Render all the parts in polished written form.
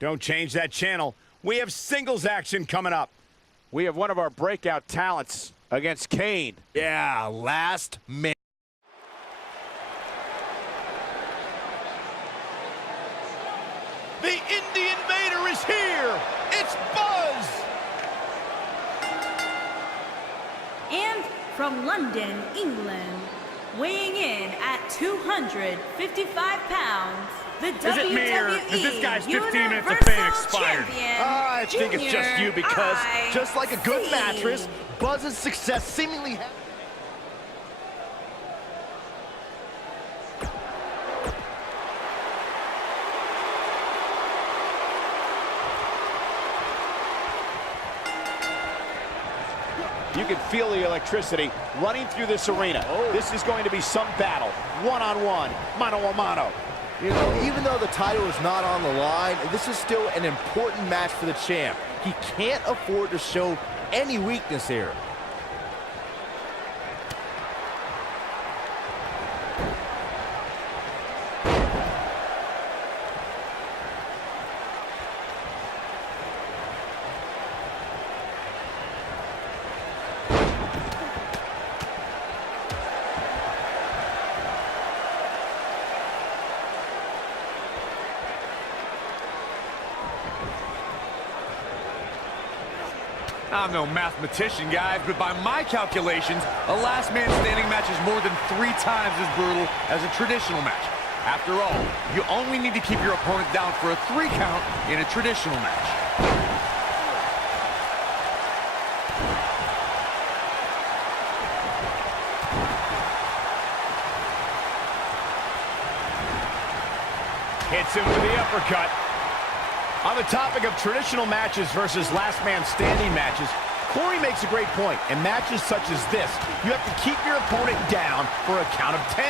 Don't change that channel. We have singles action coming up. We have one of our breakout talents against Kane. Yeah, last man. The Indie Invader is here. It's Buzz. And from London, England, weighing in at 255 pounds, the WWE is this guy's 15 minutes of Universal fame expired? Champion, I think it's just you because, just like a good IC. mattress, Buzz's success seemingly has... You can feel the electricity running through this arena. This is going to be some battle. One-on-one, mano-a-mano. You know, even though the title is not on the line, this is still an important match for the champ. He can't afford to show any weakness here. I'm no mathematician, guys, but by my calculations, a last man standing match is more than 3 times as brutal as a traditional match. After all, you only need to keep your opponent down for a 3 count in a traditional match. Hits him with the uppercut. On the topic of traditional matches versus last man standing matches, Corey makes a great point. In matches such as this, you have to keep your opponent down for a count of 10.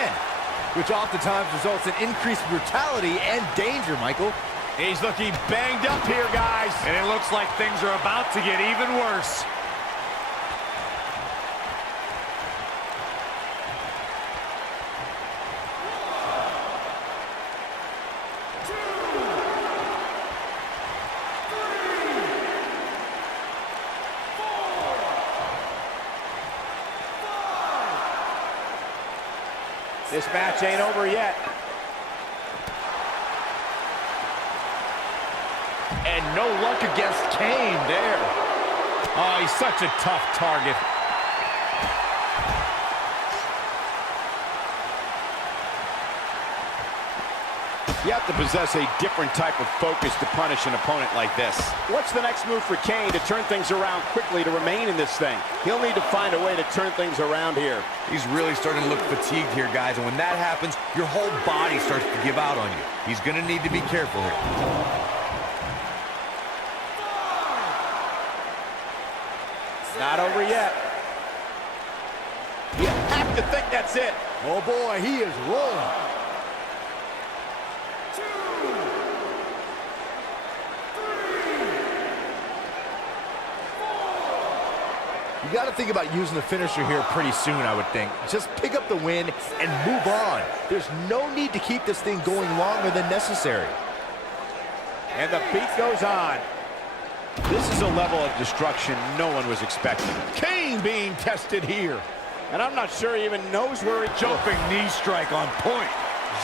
Which oftentimes results in increased brutality and danger, Michael. He's looking banged up here, guys. And it looks like things are about to get even worse. This match ain't over yet. And no luck against Kane there. Oh, he's such a tough target. You have to possess a different type of focus to punish an opponent like this. What's the next move for Kane to turn things around quickly to remain in this thing? He'll need to find a way to turn things around here. He's really starting to look fatigued here, guys, and when that happens, your whole body starts to give out on you. He's going to need to be careful here. Not over yet. You have to think that's it. Oh boy, he is rolling. You got to think about using the finisher here pretty soon, I would think. Just pick up the win and move on. There's no need to keep this thing going longer than necessary. And the beat goes on. This is a level of destruction no one was expecting. Kane being tested here. And I'm not sure he even knows where he Jumping knee strike on point.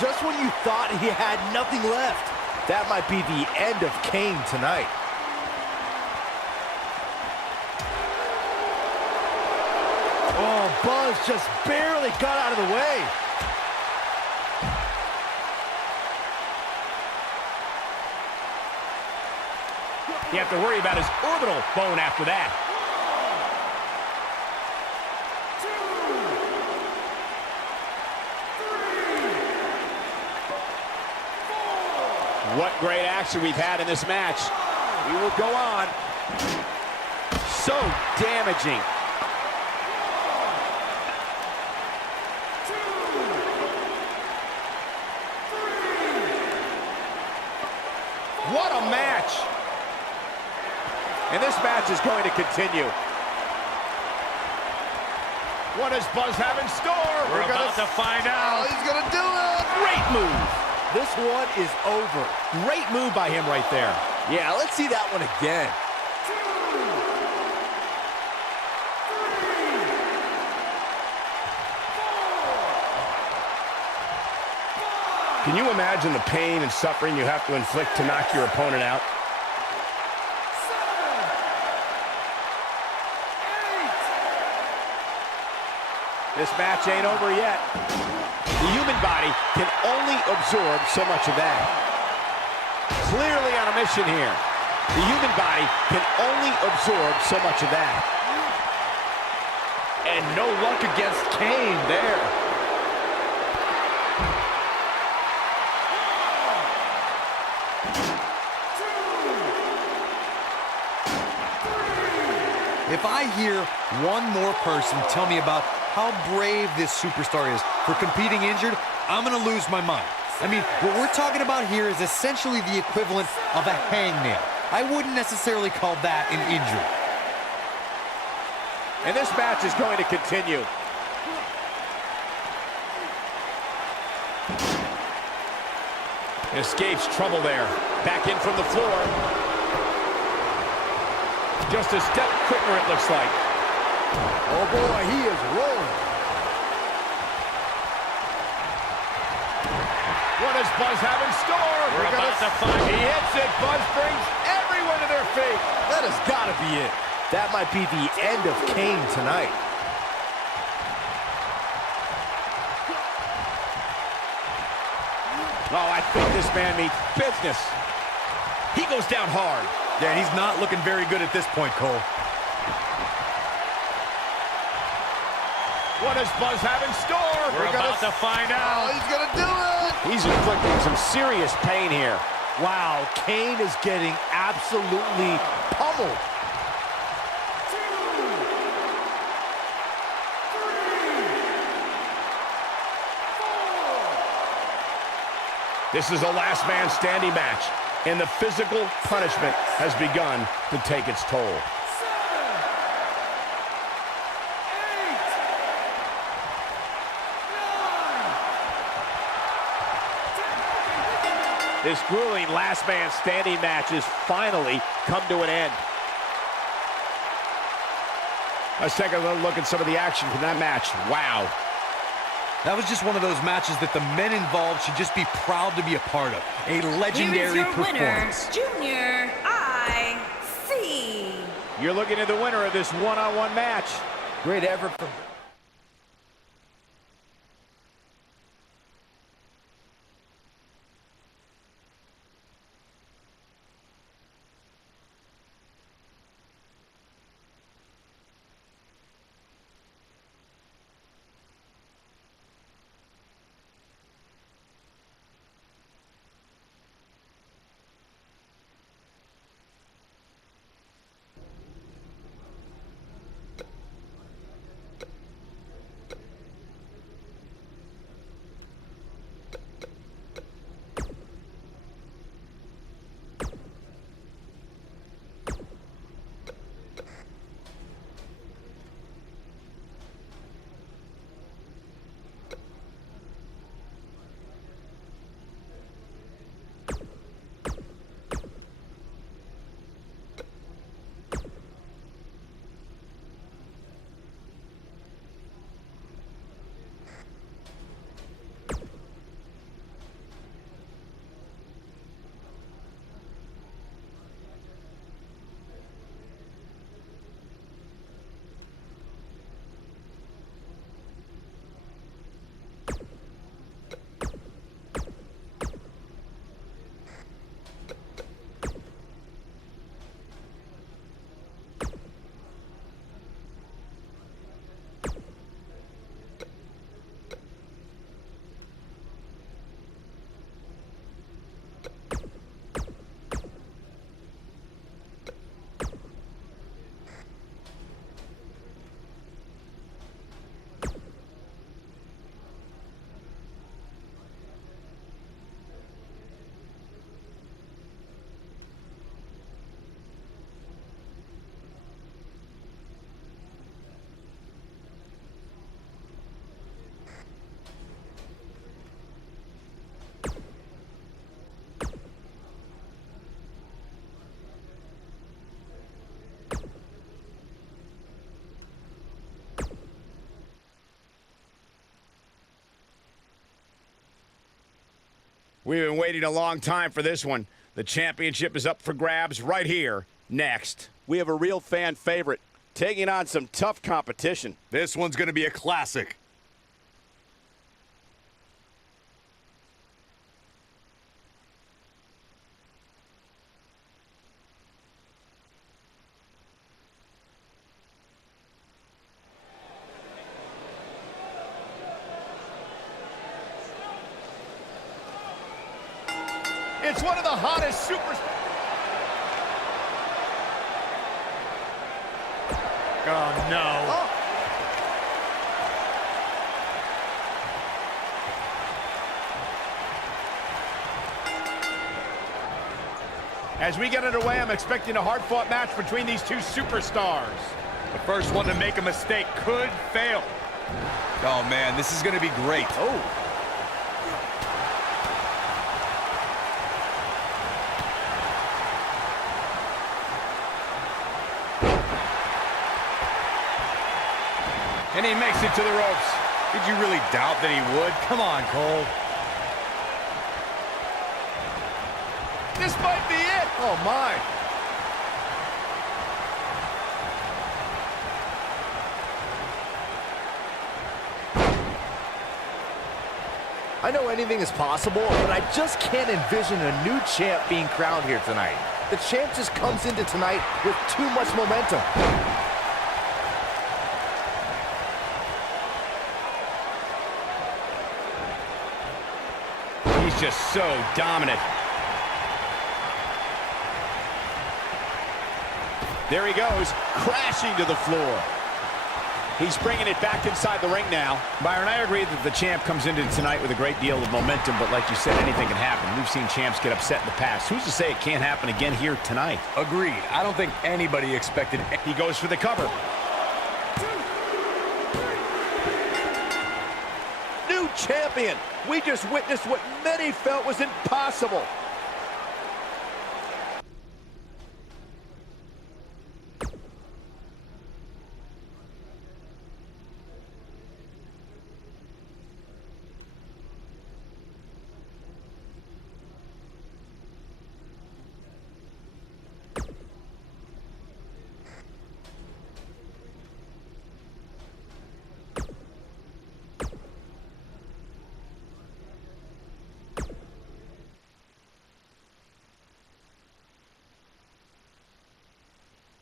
Just when you thought he had nothing left, that might be the end of Kane tonight. Oh, Buzz just barely got out of the way. You have to worry about his orbital bone after that. What great action we've had in this match. We will go on. So damaging. What a match. And this match is going to continue. What does Buzz have in store? We're about to find Oh, out. he's gonna do it. Great move. This one is over. Great move by him right there. Yeah, let's see that one again. Can you imagine the pain and suffering you have to inflict to knock your opponent out? This match ain't over yet. The human body can only absorb so much of that. Clearly on a mission here. The human body can only absorb so much of that. And no luck against Kane there. If I hear one more person tell me about how brave this superstar is for competing injured, I'm going to lose my mind. I mean, what we're talking about here is essentially the equivalent of a hangnail. I wouldn't necessarily call that an injury. And this match is going to continue. Escapes trouble there. Back in from the floor. Just a step quicker, it looks like. Oh boy, he is rolling. What does Buzz have in store? We're about to find. He hits it. Buzz brings everyone to their feet. That has got to be it. That might be the end of Kane tonight. Oh, I think this man means business. He goes down hard. Yeah, he's not looking very good at this point, Cole. What does Buzz have in store? We're about to find out. Oh, he's going to do it. He's inflicting some serious pain here. Wow, Kane is getting absolutely pummeled. This is a last man standing match, and the physical punishment has begun to take its toll. 7, 8, 9. This grueling last man standing match has finally come to an end. Let's take a little look at some of the action from that match. Wow. That was just one of those matches that the men involved should just be proud to be a part of. A legendary performance. Junior IC. You're looking at the winner of this one-on-one match. Great effort from... We've been waiting a long time for this one. The championship is up for grabs right here, next. We have a real fan favorite, taking on some tough competition. This one's going to be a classic. It's one of the hottest superstars. Oh, no. Oh. As we get underway, I'm expecting a hard-fought match between these two superstars. The first one to make a mistake could fail. Oh, man, this is going to be great. Oh. And he makes it to the ropes. Did you really doubt that he would? Come on, Cole. This might be it. Oh, my. I know anything is possible, but I just can't envision a new champ being crowned here tonight. The champ just comes into tonight with too much momentum. He's just so dominant. There he goes, crashing to the floor. He's bringing it back inside the ring now. Byron, I agree that the champ comes into tonight with a great deal of momentum, but like you said, anything can happen. We've seen champs get upset in the past. Who's to say it can't happen again here tonight? Agreed. I don't think anybody expected. He goes for the cover. New champion. We just witnessed what many felt was impossible.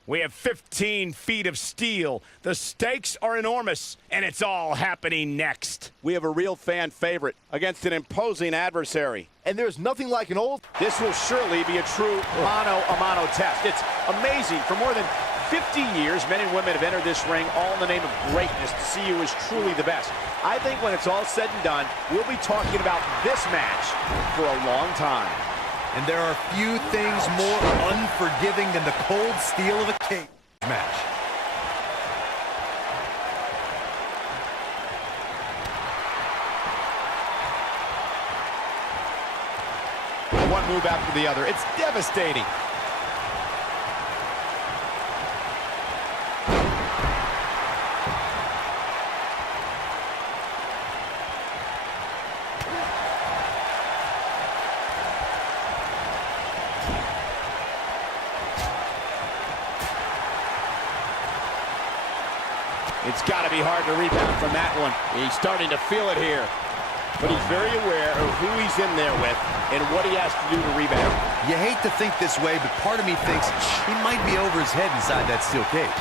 We have 15 feet of steel. The stakes are enormous, and it's all happening next. We have a real fan favorite against an imposing adversary. And there's nothing like an old... This will surely be a true mano-a-mano test. It's amazing. For more than 50 years, men and women have entered this ring all in the name of greatness to see who is truly the best. I think when it's all said and done, we'll be talking about this match for a long time. And there are few things more unforgiving than the cold steel of a cage match. One move after the other. It's devastating. It's got to be hard to rebound from that one. He's starting to feel it here. But he's very aware of who he's in there with and what he has to do to rebound. You hate to think this way, but part of me thinks he might be over his head inside that steel cage.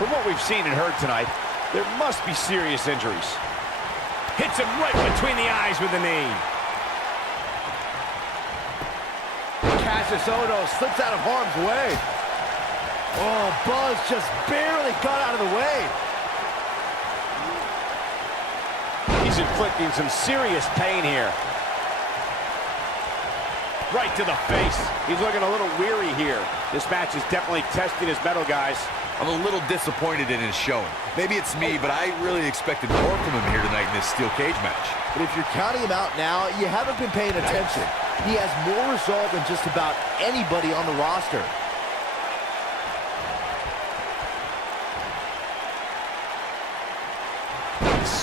From what we've seen and heard tonight, there must be serious injuries. Hits him right between the eyes with the knee. Cassius slips out of harm's way. Oh, Buzz just barely got out of the way. He's inflicting some serious pain here. Right to the face. He's looking a little weary here. This match is definitely testing his mettle, guys. I'm a little disappointed in his showing. Maybe it's me, but I really expected more from him here tonight in this steel cage match. But if you're counting him out now, you haven't been paying attention. He has more resolve than just about anybody on the roster.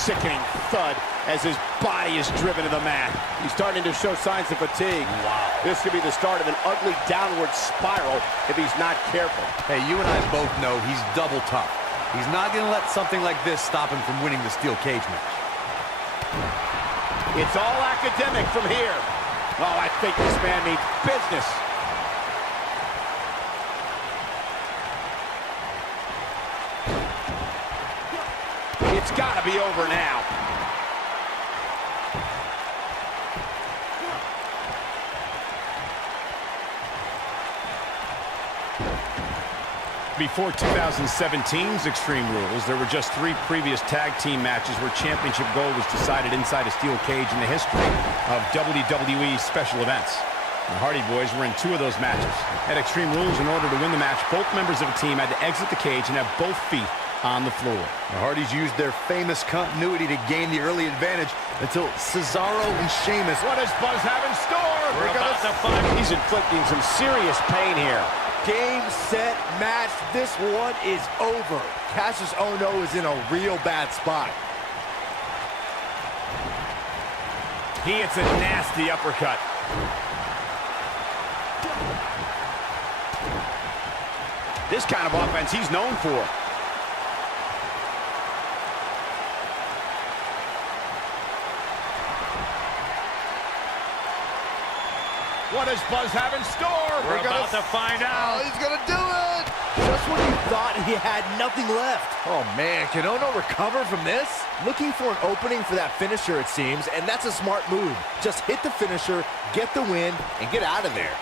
sickening thud as his body is driven to the mat. He's starting to show signs of fatigue. Wow. This could be the start of an ugly downward spiral if he's not careful. Hey, you and I both know he's double tough. He's not going to let something like this stop him from winning the steel cage match. It's all academic from here. Oh, I think this man means business. It's got to be over now. Before 2017's Extreme Rules, there were just 3 previous tag team matches where championship gold was decided inside a steel cage in the history of WWE special events. The Hardy Boys were in 2 of those matches. At Extreme Rules, in order to win the match, both members of a team had to exit the cage and have both feet on the floor. The Hardys used their famous continuity to gain the early advantage until Cesaro and Sheamus. What does Buzz have in store? We're about to find. He's inflicting some serious pain here. Game, set, match. This one is over. Cassius Ohno is in a real bad spot. He hits a nasty uppercut. This kind of offense he's known for. What does Buzz have in store? We're about to find out. Oh, he's gonna do it! Just when you thought he had nothing left. Oh man, can Ohno recover from this? Looking for an opening for that finisher, it seems, and that's a smart move. Just hit the finisher, get the win, and get out of there.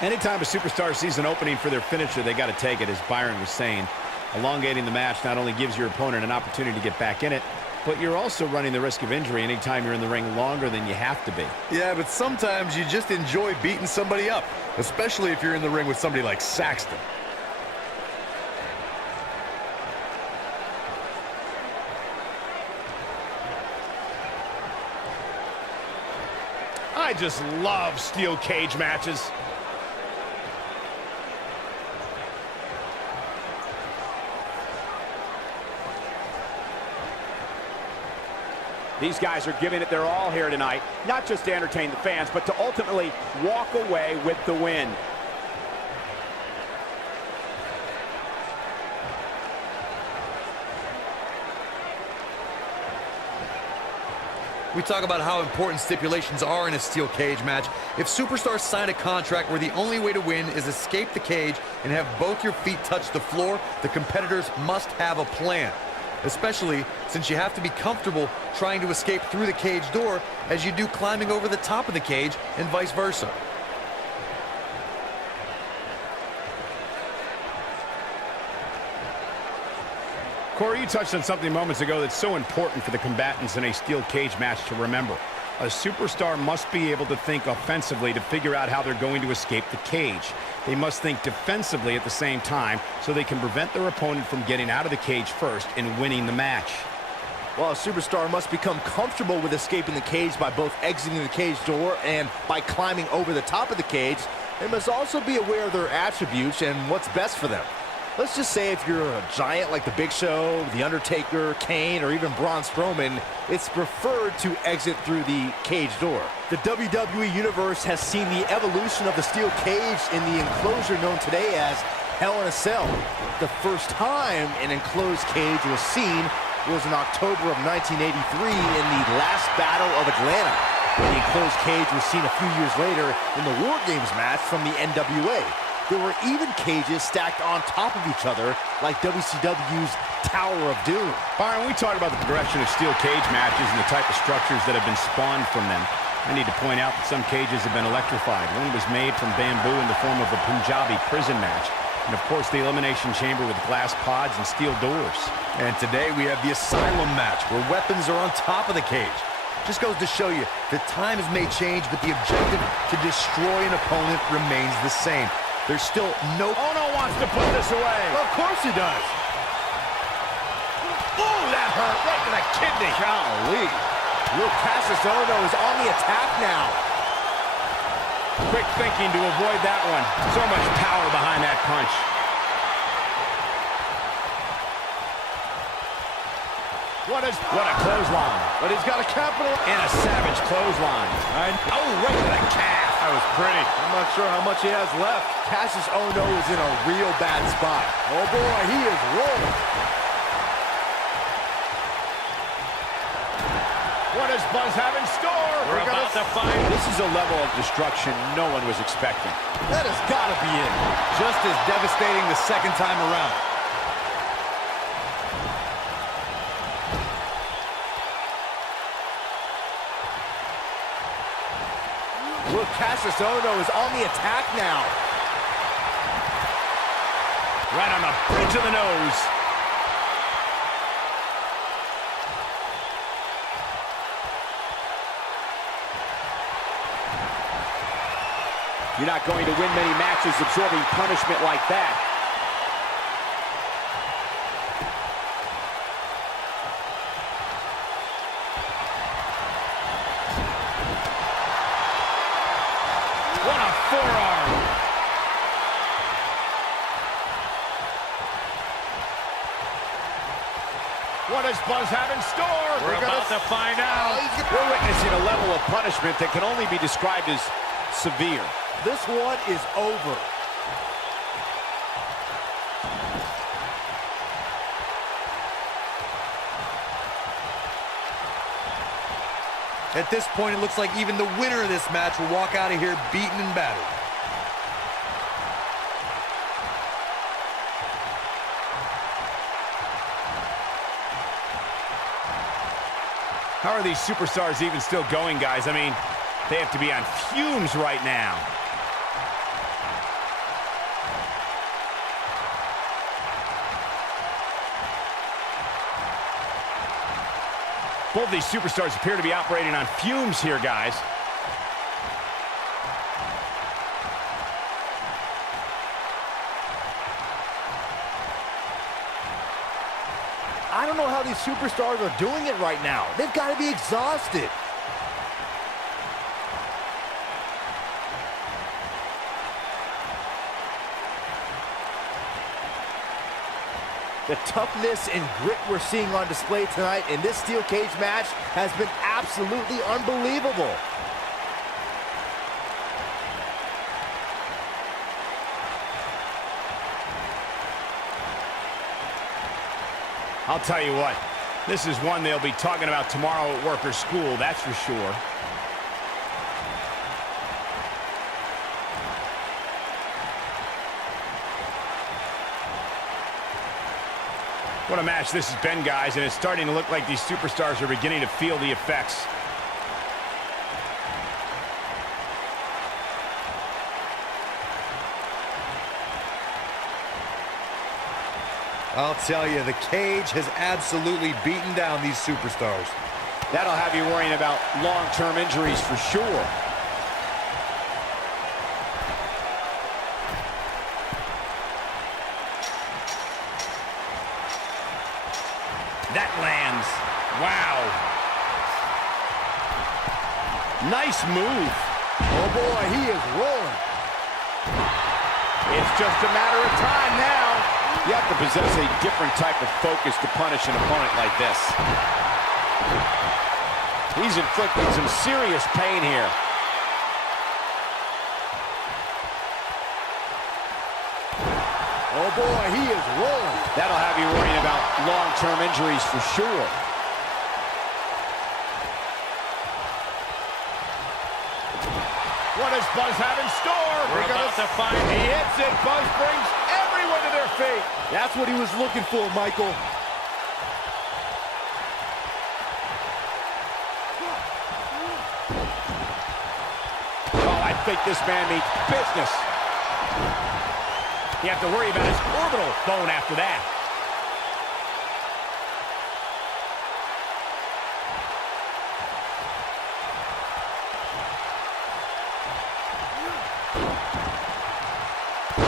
Anytime a superstar sees an opening for their finisher, they got to take it, as Byron was saying. Elongating the match not only gives your opponent an opportunity to get back in it, but you're also running the risk of injury anytime you're in the ring longer than you have to be. Yeah, but sometimes you just enjoy beating somebody up, especially if you're in the ring with somebody like Saxton. I just love steel cage matches. These guys are giving it their all here tonight, not just to entertain the fans, but to ultimately walk away with the win. We talk about how important stipulations are in a steel cage match. If superstars sign a contract where the only way to win is escape the cage and have both your feet touch the floor, the competitors must have a plan. Especially since you have to be comfortable trying to escape through the cage door as you do climbing over the top of the cage and vice versa. Corey, you touched on something moments ago that's so important for the combatants in a steel cage match to remember. A superstar must be able to think offensively to figure out how they're going to escape the cage. They must think defensively at the same time so they can prevent their opponent from getting out of the cage first and winning the match. Well, a superstar must become comfortable with escaping the cage by both exiting the cage door and by climbing over the top of the cage. They must also be aware of their attributes and what's best for them. Let's just say if you're a giant like The Big Show, The Undertaker, Kane, or even Braun Strowman, it's preferred to exit through the cage door. The WWE Universe has seen the evolution of the steel cage in the enclosure known today as Hell in a Cell. The first time an enclosed cage was seen was in October of 1983 in the last Battle of Atlanta. The enclosed cage was seen a few years later in the War Games match from the NWA. There were even cages stacked on top of each other, like WCW's Tower of Doom. Byron, we talked about the progression of steel cage matches and the type of structures that have been spawned from them. I need to point out that some cages have been electrified. One was made from bamboo in the form of a Punjabi prison match. And, of course, the Elimination Chamber with glass pods and steel doors. And today we have the Asylum match, where weapons are on top of the cage. Just goes to show you that times may change, but the objective to destroy an opponent remains the same. There's still no... Ohno wants to put this away. Of course he does. Oh, that hurt right to the kidney. Golly. Will Cassisono is on the attack now. Quick thinking to avoid that one. So much power behind that punch. What a clothesline. But he's got a capital And a savage clothesline. Oh, right to the calf. That was pretty. I'm not sure how much he has left. Cassius Ohno is in a real bad spot. Oh boy, he is rolling. What does Buzz have in store? We're about to find. This is a level of destruction no one was expecting. That has got to be it. Just as devastating the second time around. Will Cassius Ohno is on the attack now. Right on the bridge of the nose. You're not going to win many matches absorbing punishment like that. What a forearm. What does Buzz have in store? We're about to find out. We're witnessing a level of punishment that can only be described as severe. This one is over. At this point, it looks like even the winner of this match will walk out of here beaten and battered. How are these superstars even still going, guys? I mean, they have to be on fumes right now. Both these superstars appear to be operating on fumes here, guys. I don't know how these superstars are doing it right now. They've got to be exhausted. The toughness and grit we're seeing on display tonight in this steel cage match has been absolutely unbelievable. I'll tell you what, this is one they'll be talking about tomorrow at work or school, that's for sure. What a match this has been, guys, and it's starting to look like these superstars are beginning to feel the effects. I'll tell you, the cage has absolutely beaten down these superstars. That'll have you worrying about long-term injuries for sure. That lands. Wow. Nice move. Oh boy, he is rolling. It's just a matter of time now. You have to possess a different type of focus to punish an opponent like this. He's inflicting some serious pain here. Oh boy, he is rolling. That'll have you worrying about long-term injuries for sure. What does Buzz have in store? We're about to find. He hits it. Buzz brings everyone to their feet. That's what he was looking for, Michael. Oh, I think this man means business. You have to worry about his orbital bone after that.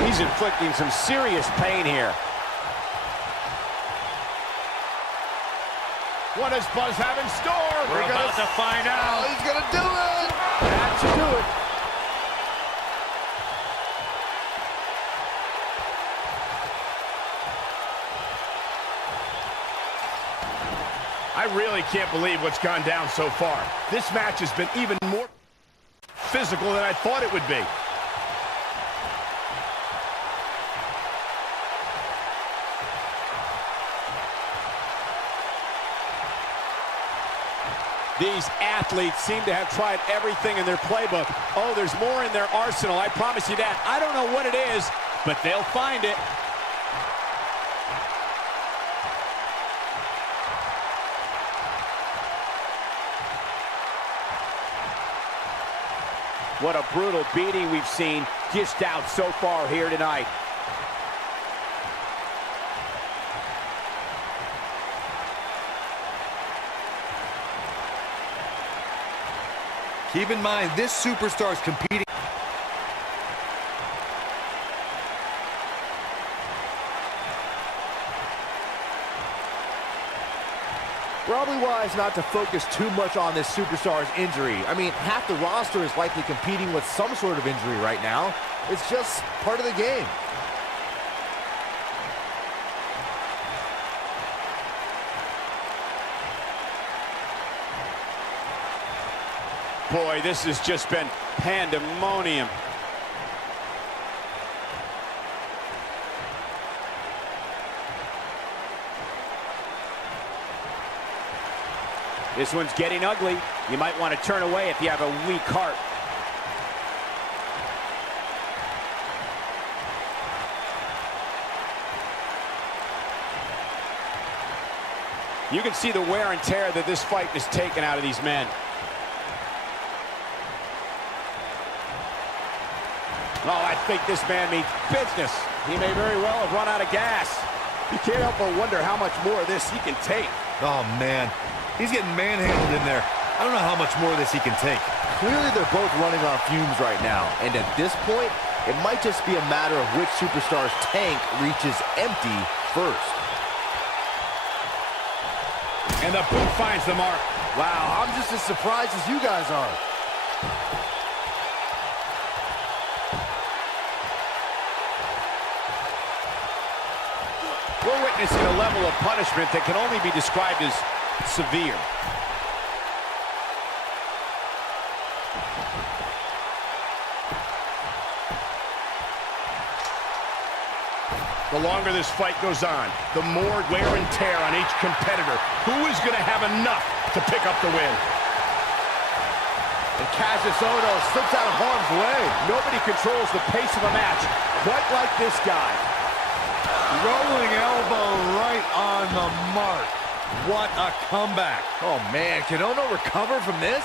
He's inflicting some serious pain here. What does Buzz have in store? We're about to find out. Oh, he's going to do it. That should do it. I really can't believe what's gone down so far. This match has been even more physical than I thought it would be. These athletes seem to have tried everything in their playbook. Oh, there's more in their arsenal, I promise you that. I don't know what it is, but they'll find it. What a brutal beating we've seen dished out so far here tonight. Keep in mind, this superstar is competing. Probably wise not to focus too much on this superstar's injury. I mean, half the roster is likely competing with some sort of injury right now. It's just part of the game. Boy, this has just been pandemonium. This one's getting ugly. You might want to turn away if you have a weak heart. You can see the wear and tear that this fight has taken out of these men. Oh, I think this man means business. He may very well have run out of gas. You can't help but wonder how much more of this he can take. Oh, man. He's getting manhandled in there. I don't know how much more of this he can take. Clearly, they're both running on fumes right now. And at this point, it might just be a matter of which superstar's tank reaches empty first. And the boot finds the mark. Wow, I'm just as surprised as you guys are. We're witnessing a level of punishment that can only be described as severe. The longer this fight goes on, the more wear and tear on each competitor. Who is going to have enough to pick up the win? And Cassius Ohno slips out of harm's way. Nobody controls the pace of a match quite like this guy. Rolling elbow right on the mark. What a comeback. Oh, man, can Ohno recover from this?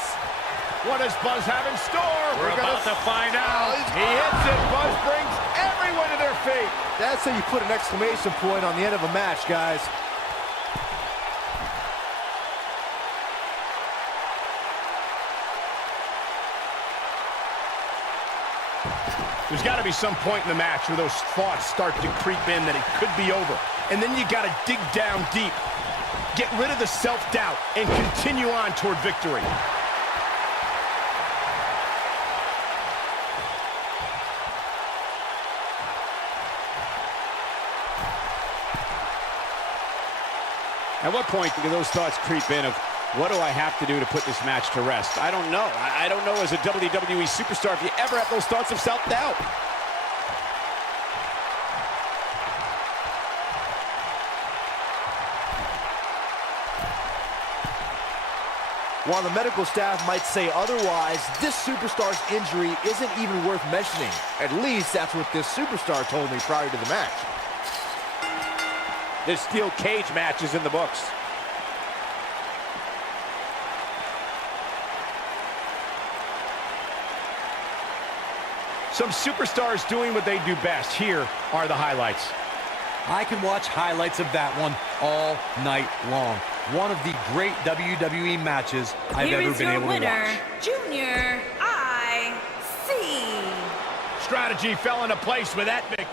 What does Buzz have in store? We're about to find out. He hits it. Buzz brings everyone to their feet. That's how you put an exclamation point on the end of a match, guys. There's got to be some point in the match where those thoughts start to creep in that it could be over. And then you got to dig down deep, get rid of the self-doubt, and continue on toward victory. At what point do those thoughts creep in of, what do I have to do to put this match to rest? I don't know. I don't know as a WWE superstar if you ever have those thoughts of self-doubt. While the medical staff might say otherwise, this superstar's injury isn't even worth mentioning. At least that's what this superstar told me prior to the match. This steel cage match is in the books. Some superstars doing what they do best. Here are the highlights. I can watch highlights of that one all night long. One of the great WWE matches I've ever been able to watch. Here is your winner, Junior IC. Strategy fell into place with that big.